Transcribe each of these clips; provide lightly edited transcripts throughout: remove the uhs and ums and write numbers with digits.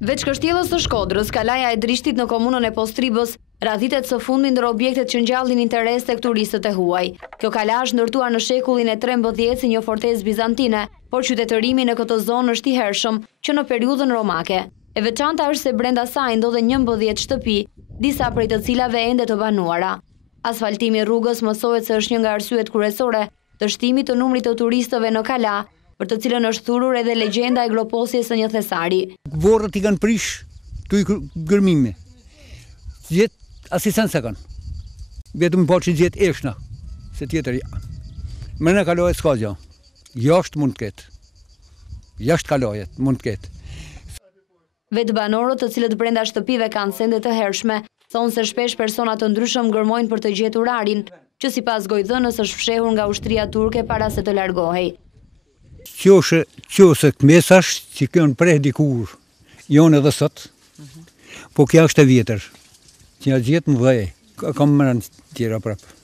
Veç Kështjellës së Shkodrës, kalaja e Drishtit në komunën e Postribës radhitet së fundmi ndër objektet që ngjallin interes tek turistët e huaj. Kjo kala është ndërtuar në shekullin e 13 si një fortezë bizantine, por qytetërimi në këtë zonë është i hershëm që në periudhën romake. E veçanta është se brenda saj ndodhen 11 shtëpi, disa prej të cilave ende të banuara. Asfaltimi i rrugës mësohet se është një nga arsyet kryesore të shtimit të numrit të turistëve në kala, për të cilën është thurur edhe legjenda e groposjes së një thesari. Vorrët i kanë prish të i gërmime. Gjithë asistenca kanë. Vetëm po që gjithë eshna, se tjetër ja. Më në kalohet s'ka gjë. Jashtë mund të ketë. Jashtë kalohet mund të ketë. Vetë banorët të cilët brenda shtëpive kanë sende të hershme, thonë se shpesh persona të ndryshëm ngërmojnë për të gjetur arin, që sipas gojdhënës është fshehur nga ushtria turke para se të largohej. Qose këmesash që kënë preh dikur, jonë edhe sot, po kja është e vjetër, që nga gjithë më dhej, kam mërën tjera prapë.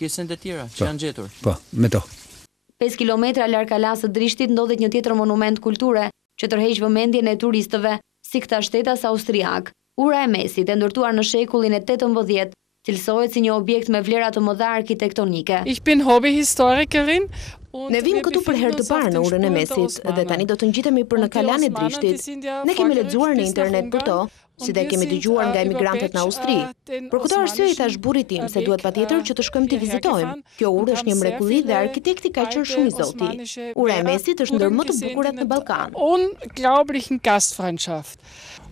Kisën të tjera që janë gjetur? Po, me to. 5 kilometra larg kalasë së Drishtit ndodhet një tjetër monument kulture, që tërheq vëmendjen e turistëve, si këta shtetas austriak. Ura e Mesit, e ndërtuar në shekullin e 18, cilësohet si një objekt me vlera të mëdha arkitektonike. Ich bin Hobbyhistorikerin. Ne vim këtu për herë të parë në Urën e Mesit dhe tani do të ngjitemi për në Kalan e Drishtit. Ne kemi lexuar në internet për to, si dhe kemi dëgjuar nga emigrantët në Austri. Për këtë arsye i thash burrit tim se duhet patjetër që të shkojmë të vizitojmë. Kjo urë është një mrekulli dhe arkitekti ka qenë shumë i zoti. Ura e Mesit është ndër më të bukurat në Ballkan. Unglaublichen Gastfreundschaft.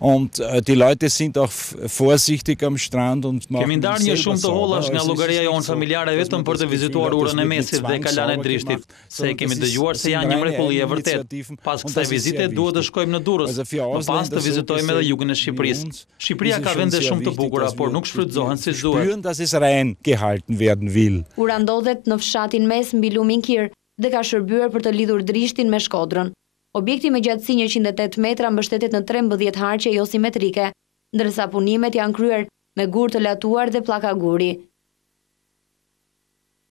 Und die Leute sind auch vorsichtig am Strand und kemi ndarë një shumë të hollash nga llogaria jonë familjare vetëm për të vizituar Urën e Mesit dhe Kalan e Drishtit, se kemi dëgjuar se janë një mrekulli e vërtet. Pas kësaj vizite duhet të shkojmë në Durrës, më pas të vizitojmë edhe jugun e Shqipërisë. Shqipëria ka vende shumë të bukura, por nuk shfrytëzohen siç duhet. Dass es rein gehalten werden will. Ura ndodhet në fshatin Mes mbi lumin Kir dhe ka shërbyer për të lidhur Drishtin me Shkodrën. Objekti me gjatësi 108 metra mbështetet në 13 harqe jo simetrike, ndërsa punimet janë kryer me gur të latuar dhe pllaka guri.